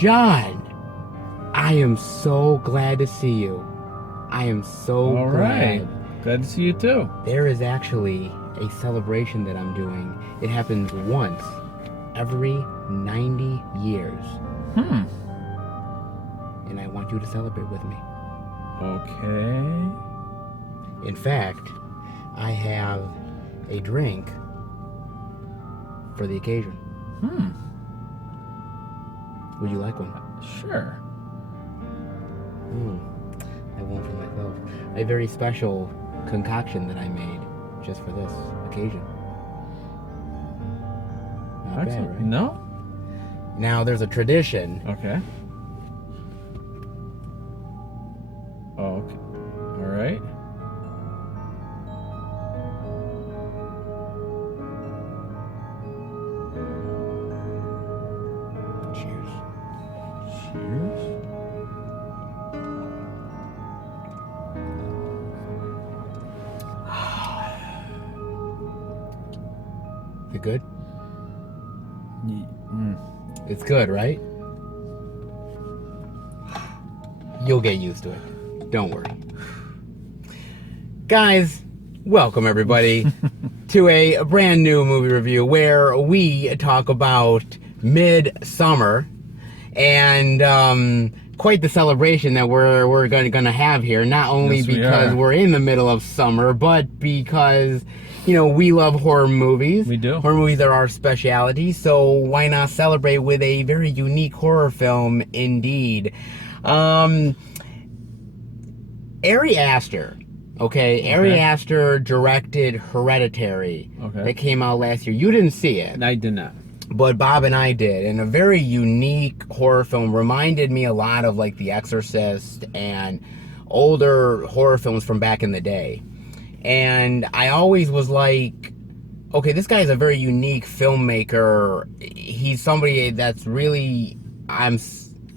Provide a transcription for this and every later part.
John, I am so glad to see you. I am so All glad. right. Glad to see you too. There is actually a celebration that I'm doing. It happens once every 90 years. And I want you to celebrate with me. Okay. In fact, I have a drink for the occasion. Would you like one? Sure. I want for myself. A very special concoction that I made just for this occasion. Not bad, right? No? Now, there's a tradition. Okay. Oh, okay. All right. Cheers. Cheers. Is it good? It's good, right? You'll get used to it. Don't worry. Guys, welcome everybody to a brand new movie review where we talk about Midsommar and quite the celebration that we're gonna have here. Not only Yes, because we're in the middle of summer, but because we love horror movies. We do. Horror movies are our specialty, so why not celebrate with a very unique horror film indeed. Ari Aster. Okay, Ari Aster directed Hereditary. Okay. That came out last year. You didn't see it. I did not. But Bob and I did, and a very unique horror film. Reminded me a lot of like The Exorcist and older horror films from back in the day. And I always was like, okay, this guy is a very unique filmmaker. He's somebody that's really, I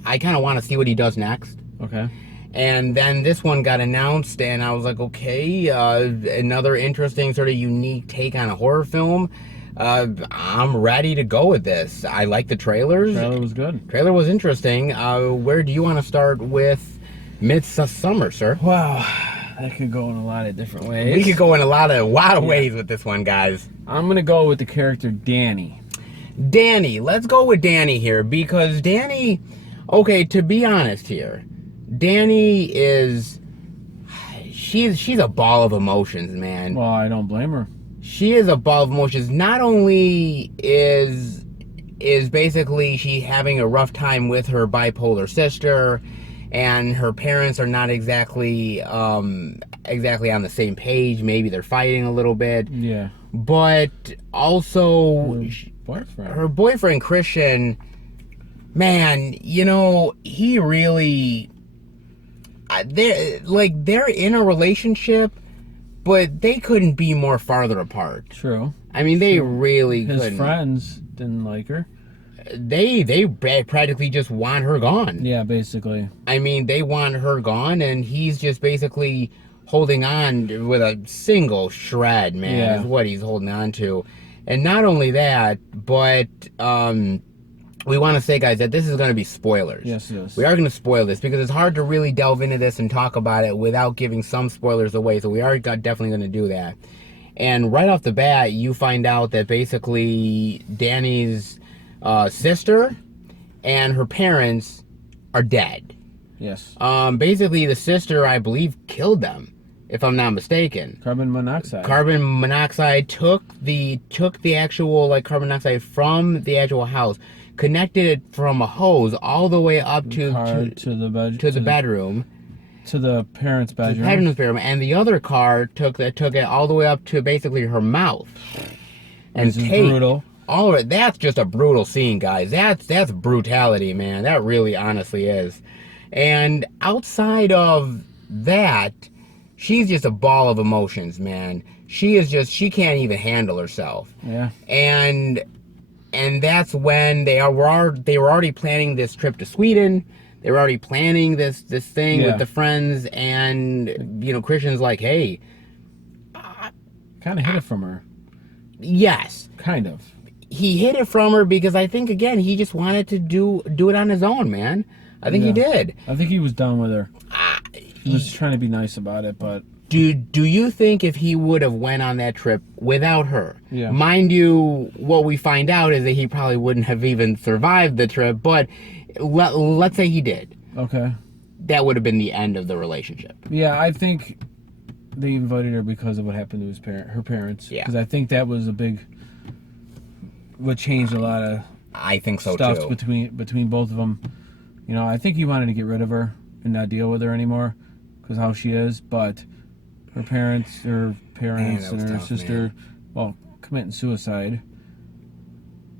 kind of want to see what he does next. Okay. And then this one got announced, and I was like, okay, another interesting sort of unique take on a horror film. I'm ready to go with this. I like the trailers. The trailer was good. Trailer was interesting. Where do you want to start with Midsommar, sir? Wow. That could go in a lot of different ways. We could go in a lot of ways with this one, guys. I'm going to go with the character Danny. Danny. Let's go with Danny here, because Danny, okay, to be honest here, Danny is, she's a ball of emotions, man. Well, I don't blame her. She is a ball of emotions. Not only is basically she having a rough time with her bipolar sister, and her parents are not exactly on the same page. Maybe they're fighting a little bit. Yeah. But also her boyfriend Christian, man, he really, they're in a relationship, but they couldn't be more farther apart. True. I mean, they really couldn't. His friends didn't like her. They practically just want her gone. Yeah, basically. I mean, they want her gone, and he's just basically holding on with a single shred, man, is what he's holding on to. And not only that, but we want to say, guys, that this is going to be spoilers. Yes, it is. We are going to spoil this because it's hard to really delve into this and talk about it without giving some spoilers away, so we are definitely going to do that. And right off the bat, you find out that basically Danny's sister and her parents are dead. Yes. Basically, the sister, I believe, killed them, if I'm not mistaken. Carbon monoxide. Carbon monoxide took the actual carbon monoxide from the actual house, connected it from a hose all the way up to the bedroom. To the parents' bedroom. To the parents' bedroom, and the other car took it all the way up to basically her mouth. And this is brutal. All of it. That's just a brutal scene, guys. That's brutality, man. That really honestly is. And outside of that, she's just a ball of emotions, man. She can't even handle herself. Yeah. And that's when they were already planning this trip to Sweden. They were already planning this thing with the friends, and Christian's like, hey, kind of hid it from her. Yes. Kind of. he hid it from her because I think, again, he just wanted to do it on his own, man. I think he did. I think he was done with her. He was trying to be nice about it, but... Do you think if he would have went on that trip without her, Yeah. mind you, what we find out is that he probably wouldn't have even survived the trip, but let's say he did. Okay. That would have been the end of the relationship. Yeah, I think they invited her because of what happened to her parents. Yeah. Because I think that was what changed a lot of I think so stuff too. between both of them. You know, I think he wanted to get rid of her and not deal with her anymore because how she is, but her parents Man, and her tough, sister, man. well, committing suicide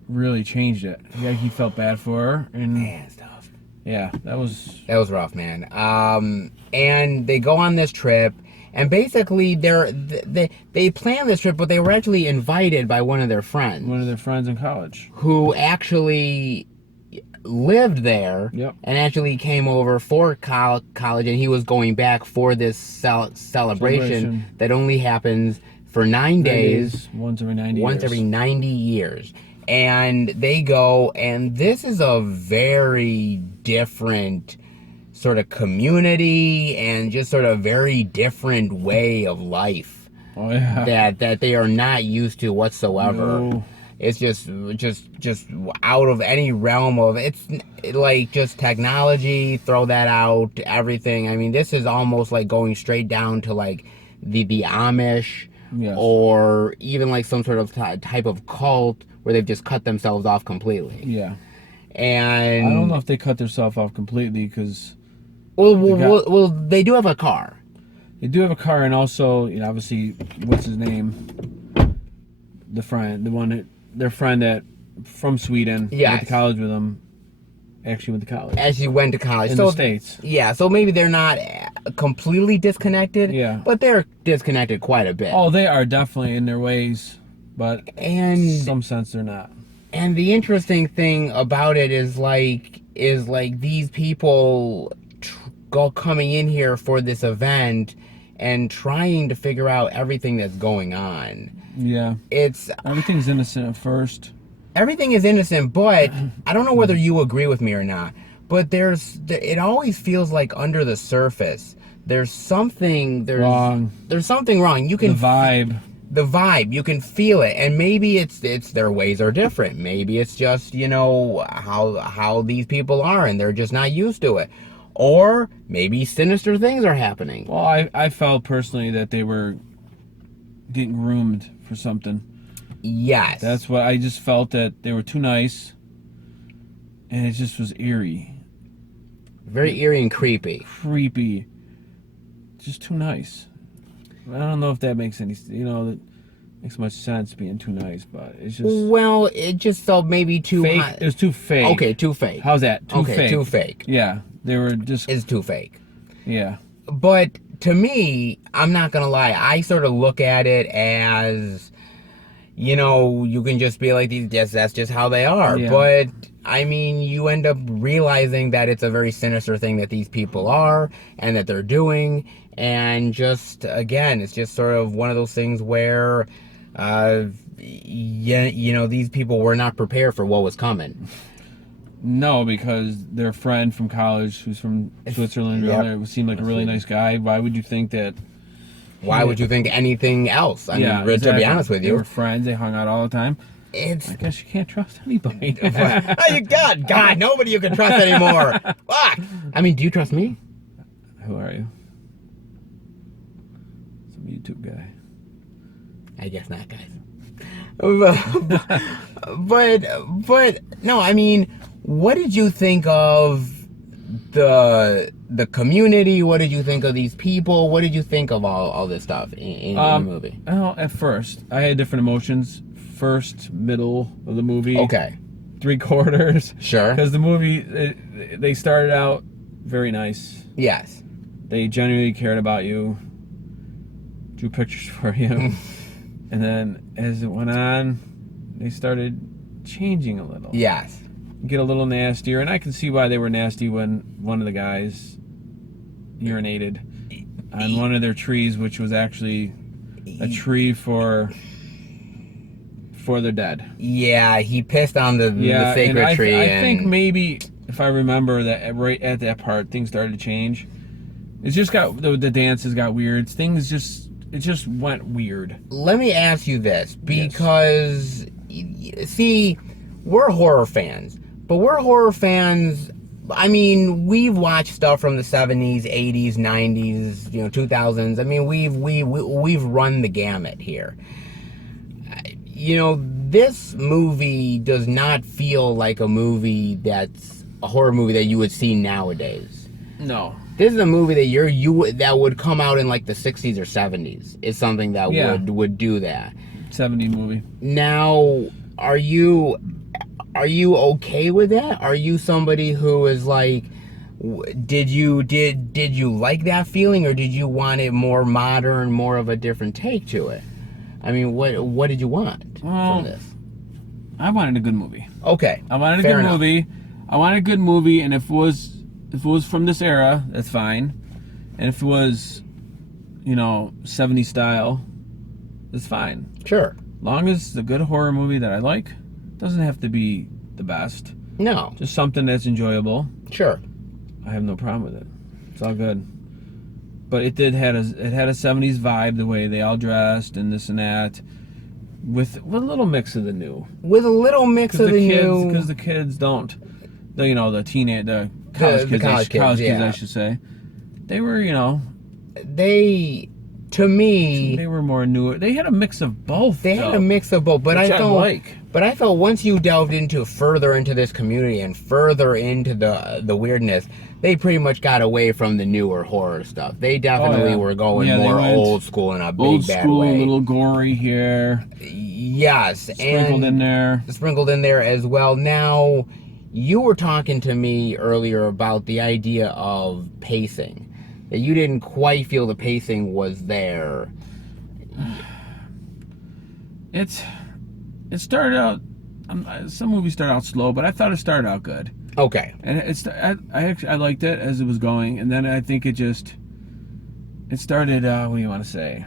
really changed it. Yeah, he felt bad for her, and Man, it's tough. yeah, that was rough, man. And they go on this trip, and basically they planned this trip, but they were actually invited by one of their friends one of their friends in college. who actually lived there. Yep. And actually came over for college, and he was going back for this celebration that only happens for 9 days. Once every 90 years. Once every 90 years. And they go, and this is a very different sort of community and just sort of very different way of life Oh yeah. that they are not used to whatsoever. No. It's just out of any realm of, it's like just technology, throw that out, everything. I mean, this is almost like going straight down to like the Amish. Yes. Or even like some sort of type of cult where they've just cut themselves off completely. Yeah. And I don't know if they cut themselves off completely because well, they do have a car. they do have a car, and also, you know, obviously, what's his name? Their friend that from Sweden went Yes. to college with them. Actually went to college As you went to college. in So the States. yeah, so maybe they're not completely disconnected. Yeah. But they're disconnected quite a bit. Oh, they are definitely in their ways, but And in some sense they're not. And the interesting thing about it is like these people go coming in here for this event and trying to figure out everything that's going on. Yeah. It's Everything's innocent at first. everything is innocent, but I don't know whether you agree with me or not. But it always feels like under the surface there's something Wrong. There's something wrong. You can The vibe. you can feel it, and maybe it's their ways are different. Maybe it's just, you know, how these people are and they're just not used to it, or maybe sinister things are happening. Well, I felt personally that they were getting groomed for something. Yes, That's what I just felt, that they were too nice, and it just was eerie, very eerie and creepy. creepy, just too nice. I don't know if that makes that makes much sense, being too nice, but it's just Well, it just felt maybe too fake. hot. It was too fake. Okay, too fake. How's that? Too Okay, fake. too fake. Yeah, they were just. Is too fake. Yeah. But to me, I'm not gonna lie, I sort of look at it as, you know, you can just be like, that's just how they are. Yeah. But I mean, you end up realizing that it's a very sinister thing that these people are and that they're doing. And just, again, it's just sort of one of those things where, you know, these people were not prepared for what was coming. No, because their friend from college, who's from Switzerland, Yep. seemed like a really nice guy. Why would you think that? Why would you think anything else? I mean, to exactly. be honest with They were you, friends. They hung out all the time. it's I guess you can't trust anybody. oh, God, nobody you can trust anymore. Fuck. I mean, do you trust me? Who are you? Some YouTube guy. I guess not, guys. but no, I mean, what did you think of the community? What did you think of these people? What did you think of all this stuff in the movie? Well, at first, I had different emotions. First, middle of the movie. Okay. 3/4. Sure. Because the movie, they started out very nice. Yes. They genuinely cared about you. Drew pictures for you. And then as it went on, they started changing a little. Yes. Get a little nastier. And I can see why they were nasty when one of the guys urinated on one of their trees, which was actually a tree for before they're dead. Yeah, he pissed on the sacred and tree. I think maybe, if I remember, that right at that part, things started to change. It's just got, the dances got weird. It just went weird. Let me ask you this, because, see, we're horror fans, but we're horror fans. I mean, we've watched stuff from the 70s, 80s, 90s, 2000s. I mean, we've run the gamut here. This movie does not feel like a movie that's a horror movie that you would see nowadays. No. This is a movie that that would come out in like the 60s or 70s. It's something that would do that. 70 movie. Now, are you okay with that? Are you somebody who is like, did you like that feeling, or did you want it more modern, more of a different take to it? I mean, what did you want from this? I wanted a good movie. Okay. I wanted a good movie. I wanted a good movie, and if it was from this era, that's fine. And if it was, 70s style, that's fine. Sure. Long as it's a good horror movie that I like. Doesn't have to be the best. No. Just something that's enjoyable. Sure. I have no problem with it. It's all good. But it had a 70s vibe, the way they all dressed and this and that, with a little mix of the new. With a little mix of the new. Because the kids don't, the college kids, I should say. They were, to me, they were more newer. They had a mix of both. They had a mix of both, but I felt once you delved further into this community and further into the weirdness, they pretty much got away from the newer horror stuff. They definitely were going more old school in a big bad way. A little gory here. Yes, sprinkled in there as well. Now, you were talking to me earlier about the idea of pacing. That you didn't quite feel the pacing was there. It started out. Some movies start out slow, but I thought it started out good. Okay. And I liked it as it was going, and then I think it started. What do you want to say?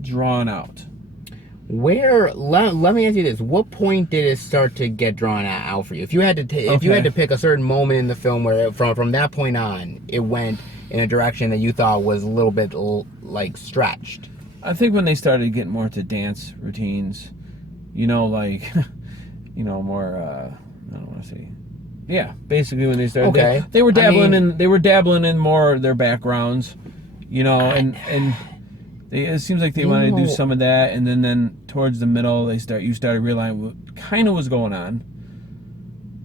Drawn out. Let me ask you this: what point did it start to get drawn out for you? If you had to pick a certain moment in the film where from that point on it went in a direction that you thought was a little bit like stretched. I think when they started getting more to dance routines, more. I don't want to say. Yeah, basically when they started. Okay. They were dabbling in more of their backgrounds, and. It seems like they wanted to do some of that, and then towards the middle, you started realizing what kind of was going on.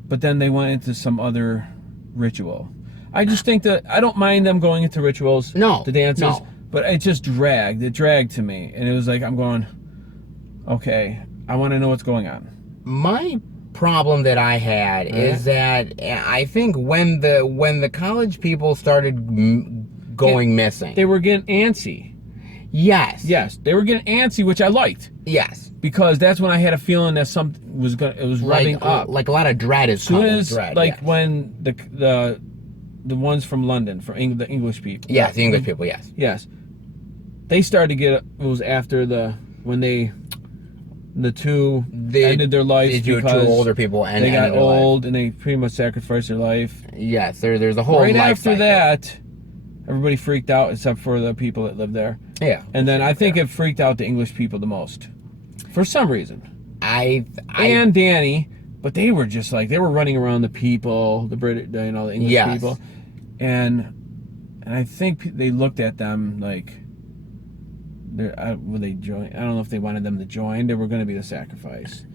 But then they went into some other ritual. I just think that I don't mind them going into rituals, the dances, but it just dragged. It dragged to me, and it was like I'm going, okay, I want to know what's going on. My problem that I had is that I think when the college people started going missing, they were getting antsy. Yes, they were getting antsy, which I liked. Yes, because that's when I had a feeling that something was revving up. Like a lot of dread is coming. When the ones from London, from the English people. Yes, the English people. Yes. Yes, they started to get. It was after when the two ended their lives because two older people they got old and they pretty much sacrificed their life. Yes, there's a whole right life after cycle. that. Everybody freaked out except for the people that lived there. Yeah. And then I think it freaked out the English people the most. For some reason. And Danny, but they were just like, they were running around the people, the British, the English people. And I think they looked at them like, would they join? I don't know if they wanted them to join. They were going to be the sacrifice.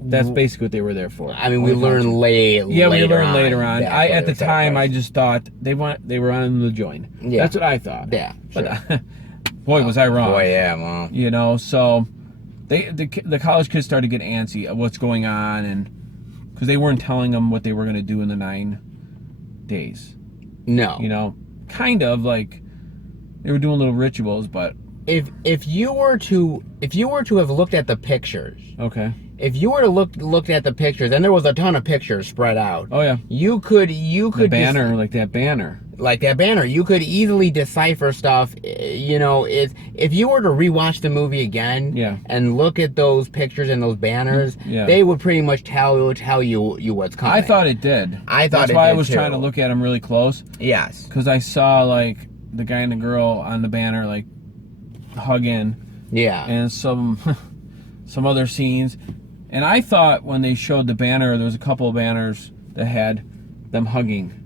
That's basically what they were there for. I mean, we learned later on. Yeah, we learned later on. At the time, I just thought they wanted them to join. Yeah. That's what I thought. Yeah, sure. But, boy, was I wrong. Boy, yeah, well. So the college kids started getting antsy of what's going on, and because they weren't telling them what they were going to do in the 9 days. No. Kind of like they were doing little rituals, but if you were to have looked at the pictures, okay, if you were to look at the pictures, and there was a ton of pictures spread out. Oh yeah. You could The banner, like that banner. Like that banner, you could easily decipher stuff. You know, if you were to rewatch the movie again, and look at those pictures and those banners, they would pretty much tell you what's coming. I thought it did. That's why I was trying to look at them really close. Yes. Because I saw like the guy and the girl on the banner like hugging. Yeah. And some other scenes, and I thought when they showed the banner, there was a couple of banners that had them hugging.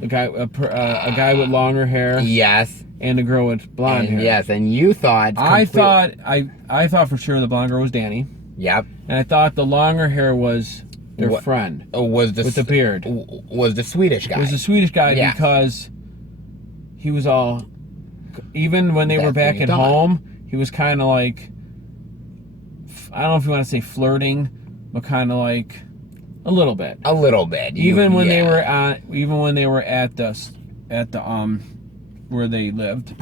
A guy with longer hair. Yes. And a girl with blonde hair. Yes, and you thought. I thought for sure the blonde girl was Danny. Yep. And I thought the longer hair was their friend. Was with the beard. Was the Swedish guy. Was the Swedish guy because he was all. Even when they were back at home, he was kind of like. I don't know if you want to say flirting, but kind of like. A little bit. A little bit. Even when they were at the where they lived,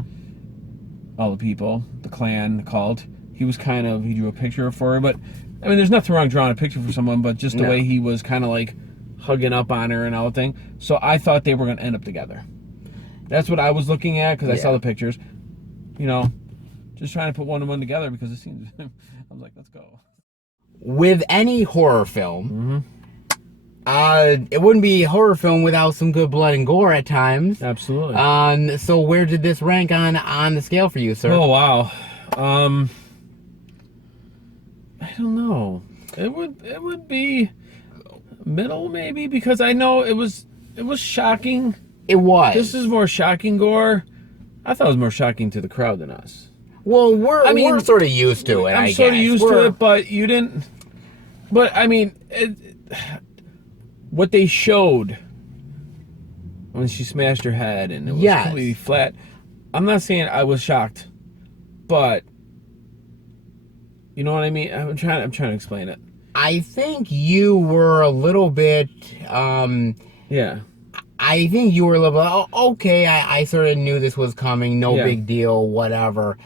all the people, the clan, the cult, he drew a picture for her, but I mean there's nothing wrong drawing a picture for someone, but just the way he was kind of like hugging up on her and all the thing. So I thought they were going to end up together. That's what I was looking at because I saw the pictures. You know, just trying to put one and one together because it seems I was like, let's go. With any horror film, it wouldn't be a horror film without some good blood and gore at times. Absolutely. So where did this rank on the scale for you, sir? Oh wow. I don't know. It would be middle maybe because I know it was shocking. It was. This is more shocking gore. I thought it was more shocking to the crowd than us. Well, we're sort of used to it. I'm sort of used to it, but you didn't. But I mean. What they showed when she smashed her head and it was completely flat. I'm not saying I was shocked, but you know what I mean? I'm trying to explain it. I think you were a little bit I think you were a little bit, okay, I sort of knew this was coming, no big deal, whatever.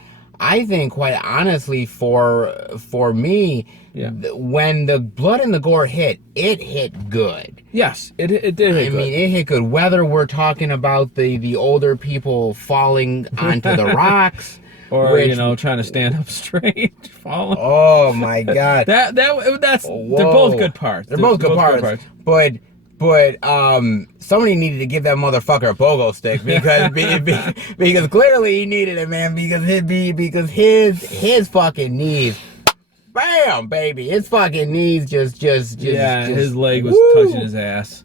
I think, quite honestly, for me, when the blood and the gore hit, it hit good. Yes, it did hit good. I mean, it hit good. Whether we're talking about the older people falling onto the rocks, or trying to stand up straight, falling. Oh my God, that's they're both good parts. They're both good parts. But somebody needed to give that motherfucker a pogo stick because clearly he needed it, man. Because his fucking knees, bam, baby, his fucking knees just his leg was touching his ass.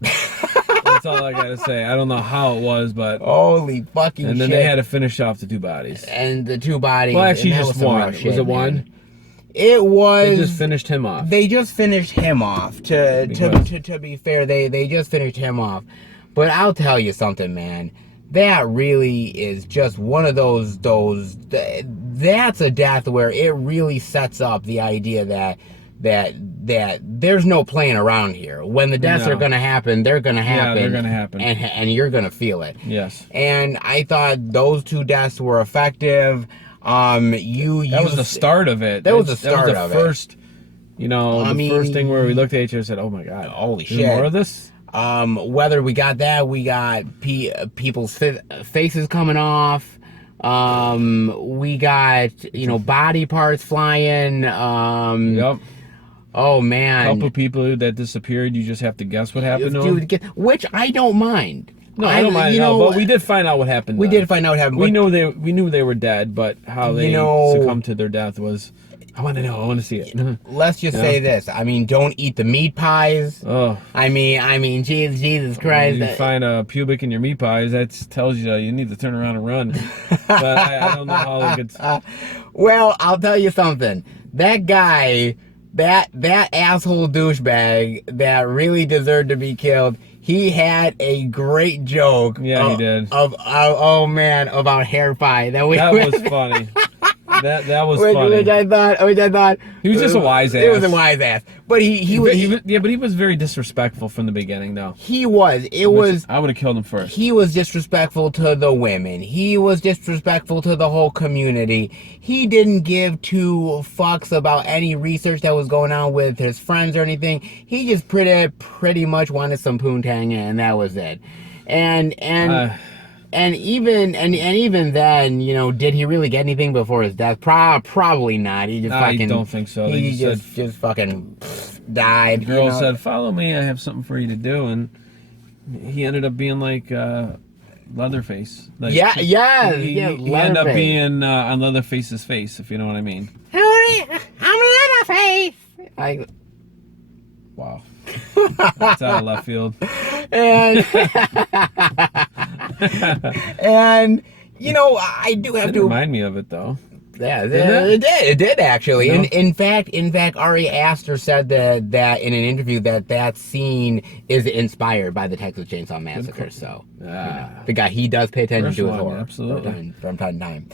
That's all I gotta say. I don't know how it was, but holy fucking shit. And then they had to finish off the two bodies. And the two bodies. Well, actually, just one. Was it one? It was. They just finished him off. They just finished him off. To be fair, they just finished him off. But I'll tell you something, man. That really is just one of those. That's a death where it really sets up the idea that there's no playing around here. When the deaths are gonna happen, they're gonna happen. Yeah, they're gonna happen. And you're gonna feel it. Yes. And I thought those two deaths were effective. That was the start of it. That was the start of it. First, first thing where we looked at each other and said, "Oh my God, holy shit, more of this." Whether we got that, we got people's faces coming off. We got body parts flying. Yep. Oh man, a couple people that disappeared. You just have to guess what happened to them. Which I don't mind. No, I don't mind. But we did find out what happened. We did find out what happened. We knew they were dead, but how they succumbed to their death was. I want to know. I want to see it. Let's just say this. I mean, don't eat the meat pies. Oh. I mean, Jesus Christ. When you find a pubic in your meat pies, that tells you need to turn around and run. But I don't know how they could. Well, I'll tell you something. That guy, that asshole douchebag that really deserved to be killed. He had a great joke. Yeah, he did. About hair pie. That was funny. That was which, funny. which I thought He was just a wise ass. It was a wise ass, but he was yeah, but he was very disrespectful from the beginning, though. he was. I would have killed him first. He was disrespectful to the women. He was disrespectful to the whole community. He didn't give two fucks about any research that was going on with his friends or anything. He just pretty much wanted some poontang, and that was it. And even then, you know, did he really get anything before his death? Probably not. He just fucking. I don't think so. He just fucking died. The girl you know? said, "Follow me. I have something for you to do," and he ended up being like Leatherface. Like, Yeah, he ended up Leatherface. being on Leatherface's face, if you know what I mean. I'm Leatherface. Wow. That's out of left field. And and you know, I do have It to remind me of it though. Yeah, it did actually. No? In fact, Ari Aster said that in an interview that scene is inspired by the Texas Chainsaw Massacre. So you know, the guy, he does pay attention to his horror absolutely. from time to time.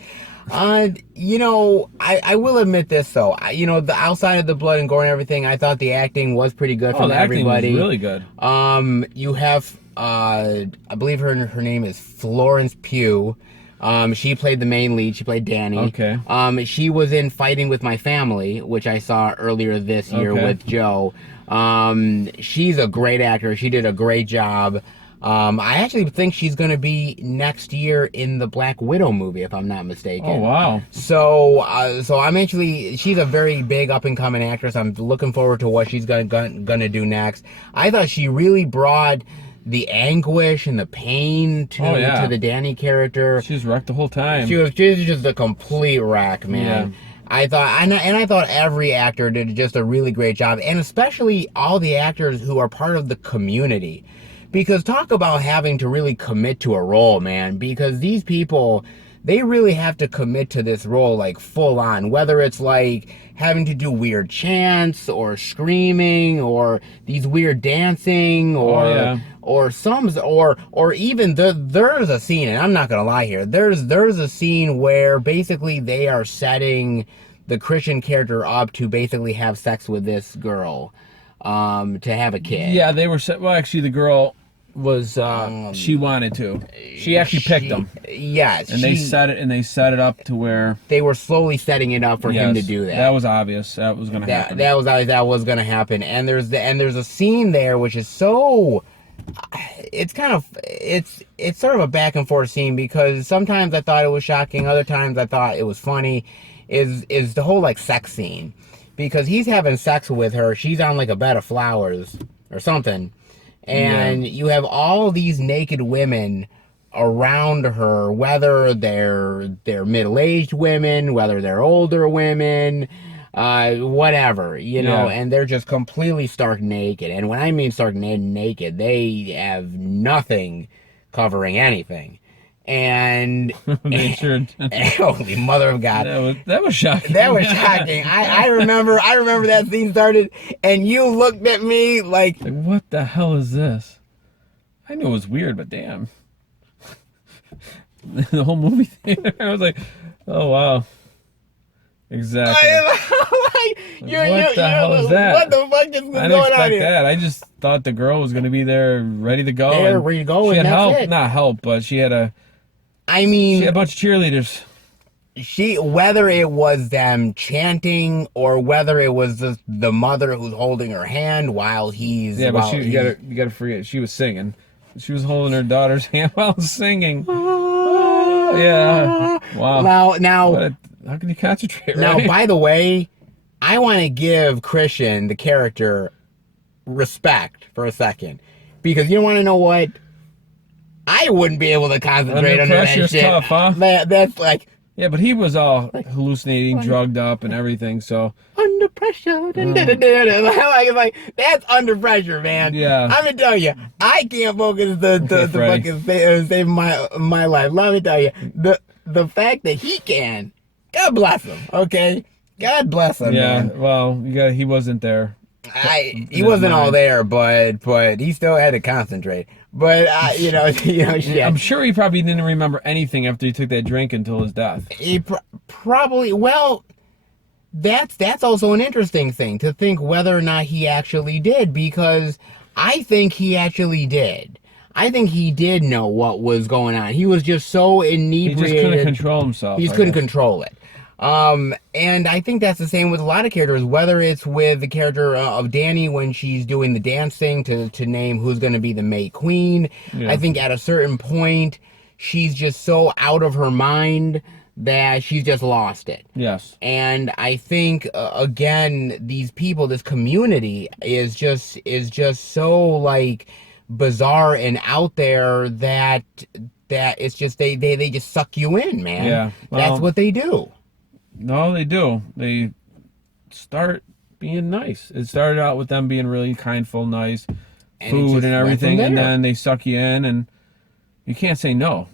You know, I will admit this though. You know, the outside of the blood and gore and everything, I thought the acting was pretty good from the acting everybody. was really good. You have I believe her name is Florence Pugh. She played the main lead. She played Danny. Okay. She was in Fighting with My Family, which I saw earlier this year with Joe. She's a great actor. She did a great job. I actually think she's going to be next year in the Black Widow movie, if I'm not mistaken. Oh, wow. So I'm actually, she's a very big up and coming actress. I'm looking forward to what she's gonna do next. I thought she really brought the anguish and the pain to the Danny character. She was wrecked the whole time. She was just a complete wreck, man. Yeah. I thought, and I thought every actor did just a really great job, and especially all the actors who are part of the community. Because talk about having to really commit to a role, man. Because these people, they really have to commit to this role like full on. Whether it's like having to do weird chants or screaming or these weird dancing or even there's a scene, and I'm not gonna lie here. There's a scene where basically they are setting the Christian character up to basically have sex with this girl, to have a kid. Yeah, they were well. Actually, the girl was she wanted to. She actually picked him. Yes, and they set it up to where they were slowly setting it up for him to do that. That was obvious. That was going to happen. That was obvious. That was going to happen. And there's a scene there which is so. It's sort of a back and forth scene, because sometimes I thought it was shocking, other times I thought it was funny. Is the whole like sex scene, because he's having sex with her. She's on like a bed of flowers or something. And you have all these naked women around her, whether they're middle-aged women, whether they're older women, whatever, you know, and they're just completely stark naked. And when I mean stark naked, they have nothing covering anything. And holy mother of God, that was shocking. That was shocking. I remember that scene started, and you looked at me like what the hell is this? I knew it was weird, but damn, the whole movie theater, I was like, oh wow, exactly. What the hell is that? What the fuck is going on here? I didn't expect that. I just thought the girl was going to be there, ready to go. There, ready to go. She had help, it. not help, but she had a. She had a bunch of cheerleaders. Whether it was them chanting or whether it was the mother who's holding her hand while he's you gotta forget, she was singing. She was holding her daughter's hand while singing. Yeah. Wow. Now how can you concentrate? Now, right? by the way, I want to give Christian, the character, respect for a second, because you want to know what? I wouldn't be able to concentrate under that shit. Tough, huh? That's like. Yeah, but he was all hallucinating, drugged up, and everything. So under pressure, like that's under pressure, man. Yeah, I'm gonna tell you, I can't focus the fucking save my life. Let me tell you, the fact that he can, God bless him. Okay, God bless him. Yeah, man. well, he wasn't there. He wasn't all there, but he still had to concentrate. But shit. I'm sure he probably didn't remember anything after he took that drink until his death. He probably, well, that's also an interesting thing to think whether or not he actually did, because I think he actually did. I think he did know what was going on. He was just so inebriated. He just couldn't control himself. He just couldn't control it. And I think that's the same with a lot of characters, whether it's with the character of Dani when she's doing the dance thing to name who's going to be the May Queen. Yeah. I think at a certain point, she's just so out of her mind that she's just lost it. Yes. And I think, again, these people, this community is just so, like, bizarre and out there that it's just, they just suck you in, man. Yeah. Well, that's what they do. No, they do. They start being nice. It started out with them being really kindful, nice, And food and everything, and there. then they suck you in, and you can't say no.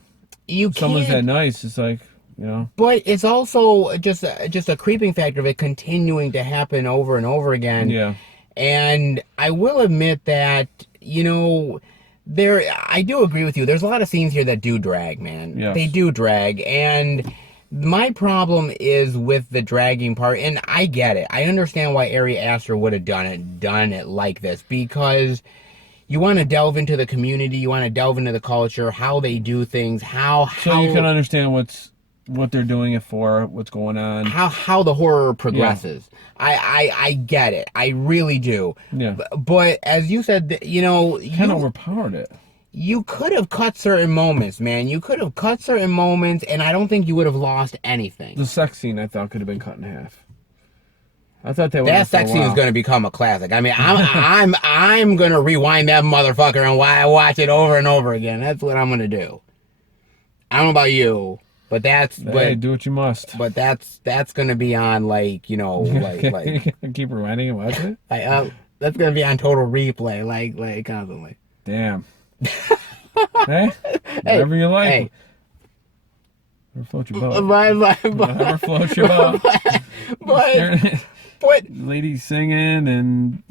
You Someone's that can't, nice, it's like, you know. but it's also just a creeping factor of it continuing to happen over and over again. Yeah. And I will admit that, I do agree with you. There's a lot of scenes here that do drag, man. Yes. They do drag. And my problem is with the dragging part, and I get it. I understand why Ari Aster would have done it like this, because you want to delve into the community, you want to delve into the culture, how they do things, So you can understand what they're doing it for, what's going on. How the horror progresses. Yeah. I get it. I really do. Yeah. But as you said, Kind of overpowered it. You could have cut certain moments, man. You could have cut certain moments, and I don't think you would have lost anything. The sex scene, I thought, could have been cut in half. I thought that sex scene is going to become a classic. I mean, I'm going to rewind that motherfucker and watch it over and over again. That's what I'm going to do. I don't know about you, but hey, do what you must. But that's going to be on like keep rewinding and watching it. That's going to be on total replay, like constantly. Damn. Hey, whatever you like. Hey. Whatever floats your boat. Whatever floats your boat. But lady singing and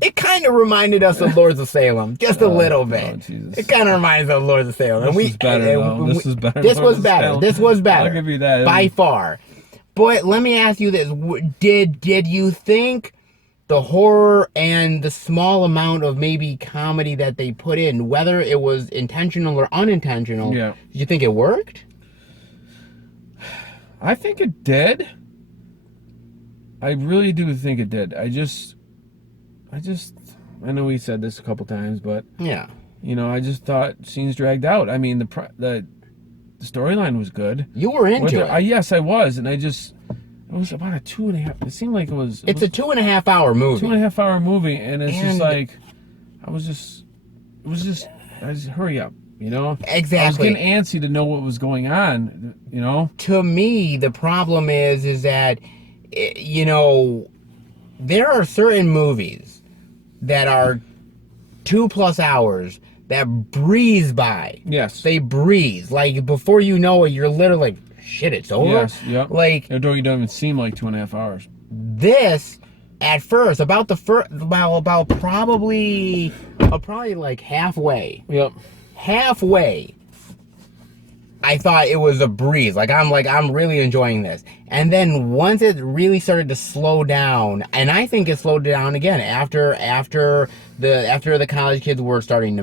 it kind of reminded us of Lords of Salem, just a little bit. Oh, Jesus. It kind of reminds us of Lords of Salem. This was better, though. This was better. This was better. This was better. I'll give you that. By far. But let me ask you this: Did you think the horror and the small amount of maybe comedy that they put in, whether it was intentional or unintentional, yeah, did you think it worked? I think it did. I really do think it did. I know we said this a couple times, but yeah, I just thought scenes dragged out. I mean, the storyline was good. You were into it. Yes, I was, and it was about a 2.5. It seemed like it was. It's a 2.5 hour movie. 2.5 hour movie, and it's just like, I just hurry up, Exactly. I was getting antsy to know what was going on, To me, the problem is that, there are certain movies that are 2+ hours that breeze by. Yes. They breeze. Like, before you know it, you're literally like, shit, it's over? Yes, yep. Like, it don't even seem like 2.5 hours. This, at first, about probably like halfway. Yep. Halfway, I thought it was a breeze. I'm really enjoying this. And then once it really started to slow down, and I think it slowed down again after the college kids were starting to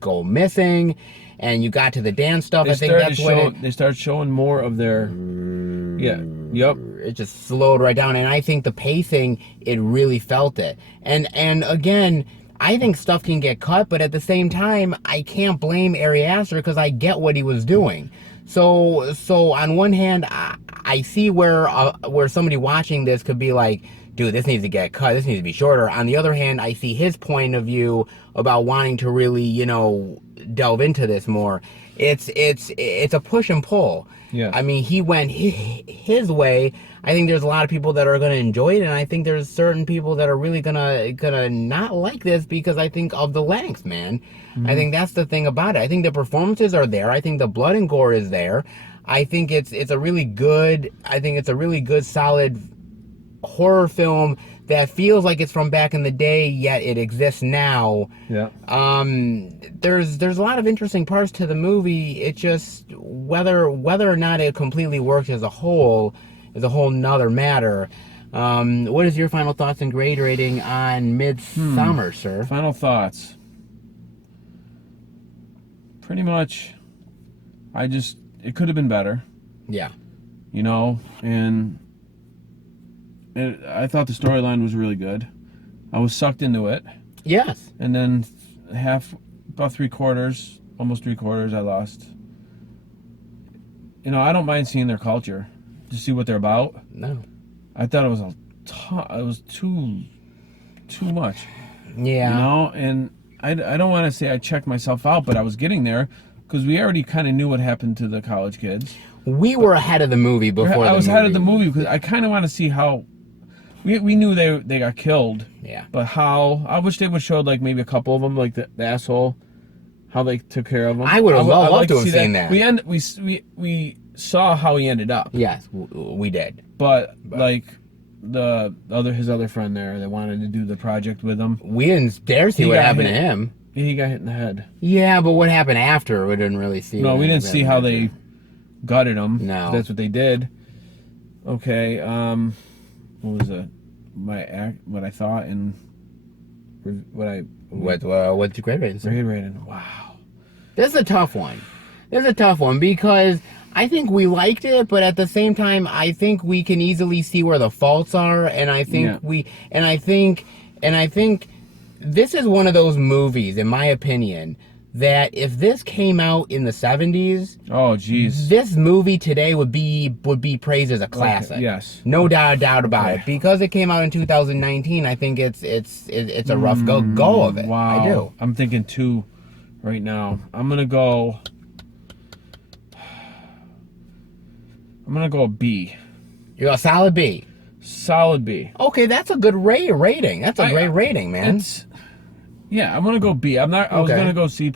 go missing, and you got to the dance stuff. I think that's when they started showing more of their. Yeah. Yep. It just slowed right down, and I think the pacing, it really felt it. And again, I think stuff can get cut, but at the same time, I can't blame Ari Aster because I get what he was doing. So on one hand, I see where somebody watching this could be like, dude, this needs to get cut. This needs to be shorter. On the other hand, I see his point of view about wanting to really, delve into this more. It's a push and pull. Yeah. I mean, he went his way. I think there's a lot of people that are going to enjoy it, and I think there's certain people that are really gonna not like this because I think of the length, man. Mm-hmm. I think that's the thing about it. I think the performances are there. I think the blood and gore is there. I think it's a really good solid horror film that feels like it's from back in the day, yet it exists now. Yeah. There's a lot of interesting parts to the movie. It just whether or not it completely works as a whole is a whole nother matter. What is your final thoughts and grade rating on Midsommar, sir? Final thoughts. Pretty much, it could have been better. Yeah. You know, and I thought the storyline was really good. I was sucked into it. Yes. And then about 3/4, almost 3/4, I lost. You know, I don't mind seeing their culture to see what they're about. No. I thought it was it was too much. Yeah. You know, and I don't want to say I checked myself out, but I was getting there because we already kind of knew what happened to the college kids. We were ahead of the movie before. I was ahead of the movie because I kind of want to see how. We knew they got killed. Yeah. But how? I wish they would show like maybe a couple of them, like the asshole, how they took care of him. I would have loved to have seen that. We saw how he ended up. Yes, we did. But like his other friend there that wanted to do the project with him. We didn't dare see what happened to him. He got hit in the head. Yeah, but what happened after? We didn't really see. No, we didn't see how they gutted him. No. That's what they did. Okay. What was it? What I thought and what's your grade rating? Grade rating. Wow. This is a tough one. Because I think we liked it, but at the same time, I think we can easily see where the faults are, and I think I think this is one of those movies, in my opinion, that if this came out in the 70s, oh geez, this movie today would be praised as a classic. Okay, yes, no doubt about it. Because it came out in 2019, I think it's a rough go of it. Wow, I do. I'm thinking 2 right now. I'm gonna go a B. You're a solid B. Solid B. Okay, that's a good rating. That's a great rating, man. Yeah, I'm gonna go B. I was gonna go C+,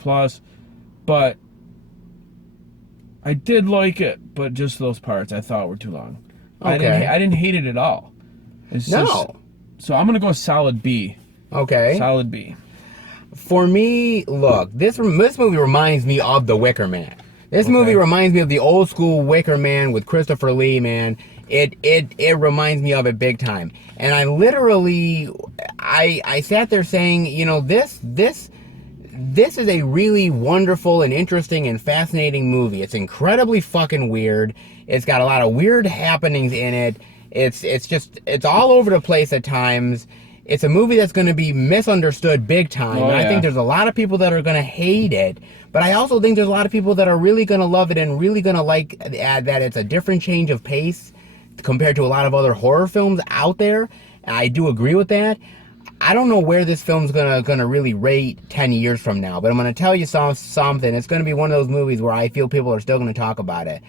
but I did like it, but just those parts I thought were too long. Okay. I didn't hate it at all. So I'm gonna go solid B. Okay. Solid B. For me, look, this movie reminds me of The Wicker Man. This movie reminds me of the old school Wicker Man with Christopher Lee, man. It reminds me of it big time. And I literally, I sat there saying, you know, this is a really wonderful and interesting and fascinating movie. It's incredibly fucking weird. It's got a lot of weird happenings in it. It's all over the place at times. It's a movie that's going to be misunderstood big time. Oh, and I think there's a lot of people that are going to hate it. But I also think there's a lot of people that are really going to love it and really going to like that it's a different change of pace compared to a lot of other horror films out there. I do agree with that. I don't know where this film's gonna really rate 10 years from now, but I'm gonna tell you something. It's gonna be one of those movies where I feel people are still gonna talk about it.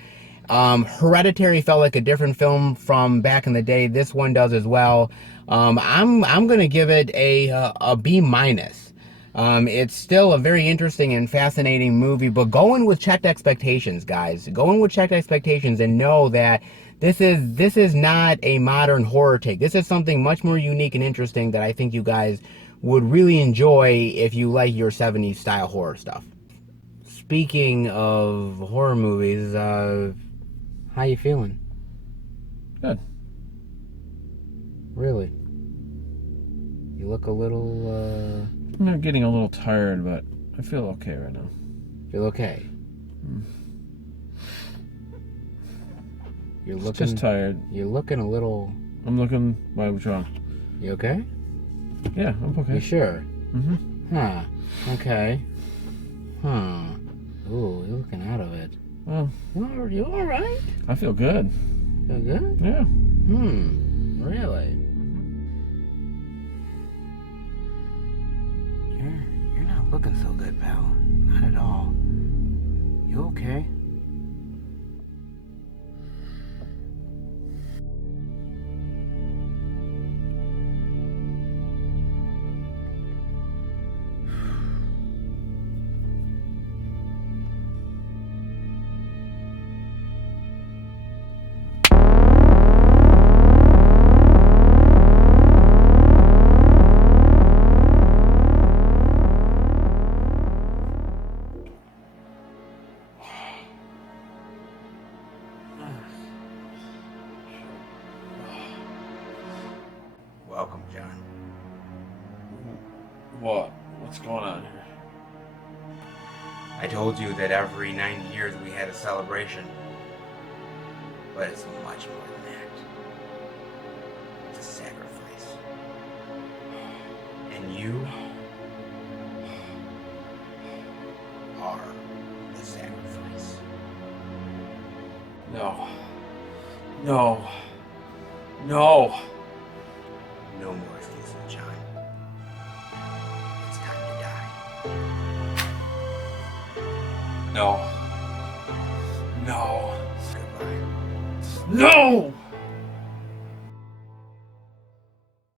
Hereditary felt like a different film from back in the day. This one does as well. I'm gonna give it a B minus. It's still a very interesting and fascinating movie, but go in with checked expectations, guys. Go in with checked expectations and know that this is not a modern horror take. This is something much more unique and interesting that I think you guys would really enjoy if you like your 70s style horror stuff. Speaking of horror movies, how you feeling? Good. Really? You look a little, I'm not getting a little tired, but I feel okay right now. Feel okay? You're looking just tired. You're looking a little. I'm looking. Why? What's wrong? You okay? Yeah, I'm okay. You sure? Mm-hmm. Huh. Okay. Huh. Ooh, you're looking out of it. Well, You all right? I feel good. Feel good? Yeah. Really? You're not looking so good, pal. Not at all. You okay? What? What's going on here? I told you that every 90 years we had a celebration. But it's much more than that. It's a sacrifice. And you are the sacrifice. No. No. No. No more excuses, John. It's time to die. No. No. Goodbye. No!